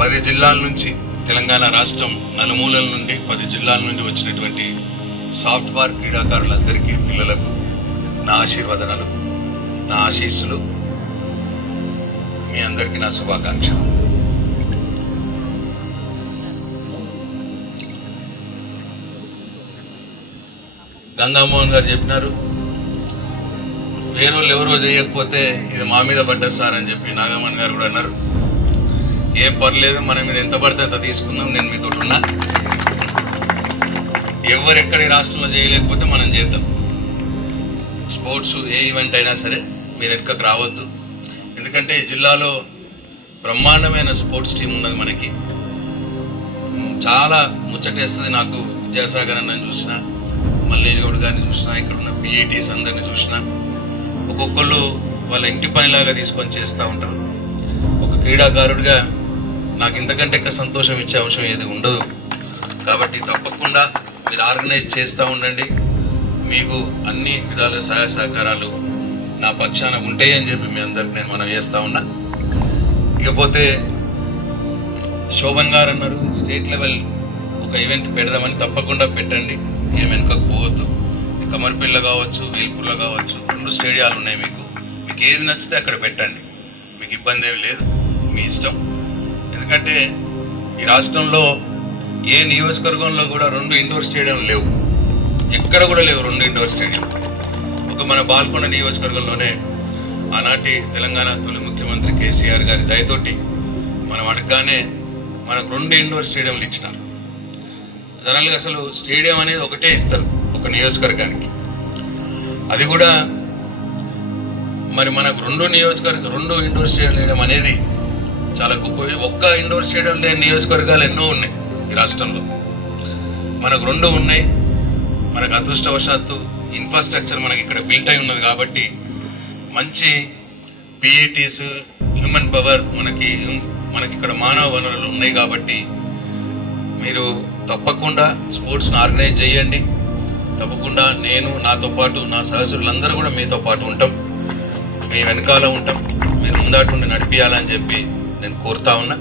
10 జిల్లాల నుంచి, తెలంగాణ రాష్ట్రం నలుమూలల నుండి 10 జిల్లాల నుండి వచ్చినటువంటి సాఫ్ట్వేర్ క్రీడాకారులందరికీ, పిల్లలకు నా ఆశీర్వదనాలు, నా ఆశీస్సులు, మీ అందరికీ నా శుభాకాంక్షలు. గంగామోహన్ గారు చెప్పినారు, వేరే ఎవరో చేయకపోతే ఇది మా మీద పడ్డది సార్ అని చెప్పి నాగమోహన్ గారు కూడా అన్నారు. ఏం పర్లేదు, మన మీద ఎంత పడితే అంత తీసుకుందాం, నేను మీతో ఉన్నా. ఎవరెక్కడి రాష్ట్రంలో చేయలేకపోతే మనం చేద్దాం. స్పోర్ట్స్ ఏ ఈవెంట్ అయినా సరే మీరు ఎక్కడికి రావద్దు. ఎందుకంటే జిల్లాలో బ్రహ్మాండమైన స్పోర్ట్స్ టీం ఉన్నది. మనకి చాలా ముచ్చటేస్తుంది. నాకు విద్యాసాగర్ అన్నని చూసిన, మల్లేష్ గౌడ్ గారిని చూసిన, ఇక్కడ ఉన్న పిఐటీస్ అందరినీ చూసిన, ఒక్కొక్కళ్ళు వాళ్ళ ఇంటి పనిలాగా తీసుకొని చేస్తూ ఉంటారు. ఒక క్రీడాకారుడిగా నాకు ఇంతకంటే ఎక్కువ సంతోషం ఇచ్చే అంశం ఏది ఉండదు. కాబట్టి తప్పకుండా మీరు ఆర్గనైజ్ చేస్తూ ఉండండి. మీకు అన్ని విధాల సహాయ సహకారాలు నా పక్షాన ఉంటాయి అని చెప్పి మీ అందరికి నేను మనం చేస్తూ ఉన్నా. ఇకపోతే శోభన్ గారు అన్నారు స్టేట్ లెవెల్ ఒక ఈవెంట్ పెడదామని. తప్పకుండా పెట్టండి, ఏం వెనుకకు పోవద్దు. కమర్పిల్ల కావచ్చు, వేల్పూర్లో కావచ్చు, 2 స్టేడియాలు ఉన్నాయి. మీకు ఏది నచ్చితే అక్కడ పెట్టండి, మీకు ఇబ్బంది ఏమి లేదు, మీ ఇష్టం. ఎందుకంటే ఈ రాష్ట్రంలో ఏ నియోజకవర్గంలో కూడా 2 ఇండోర్ స్టేడియం లేవు, ఎక్కడ కూడా లేవు 2 ఇండోర్ స్టేడియం. ఒక మన బాల్కొండ నియోజకవర్గంలోనే ఆనాటి తెలంగాణ తొలి ముఖ్యమంత్రి కేసీఆర్ గారి దయతోటి మనం అడగగానే మనకు 2 ఇండోర్ స్టేడియంలు ఇచ్చినారు. జనరల్గా అసలు స్టేడియం అనేది ఒకటే ఇస్తారు ఒక నియోజకవర్గానికి. అది కూడా మరి మనకు 2 ఇండోర్ స్టేడియం వేయడం అనేది చాలా గొప్ప. ఒక్క ఇండోర్ స్టేడియం లేని నియోజకవర్గాలు ఎన్నో ఉన్నాయి ఈ రాష్ట్రంలో. మనకు 2 ఉన్నాయి. మనకు అదృష్టవశాత్తు ఇన్ఫ్రాస్ట్రక్చర్ మనకి ఇక్కడ బిల్ట్ అయి ఉన్నది కాబట్టి మంచి పిఐటీస్, హ్యూమన్ పవర్, మనకి ఇక్కడ మానవ వనరులు ఉన్నాయి. కాబట్టి మీరు తప్పకుండా స్పోర్ట్స్ని ఆర్గనైజ్ చేయండి. తప్పకుండా నేను, నాతో పాటు నా సహచరులందరూ కూడా మీతో పాటు ఉంటాం, మీ వెనకాల ఉంటాం. మీరు ముందాటుండి నడిపియాలని చెప్పి నేను కోరుతా ఉన్నా.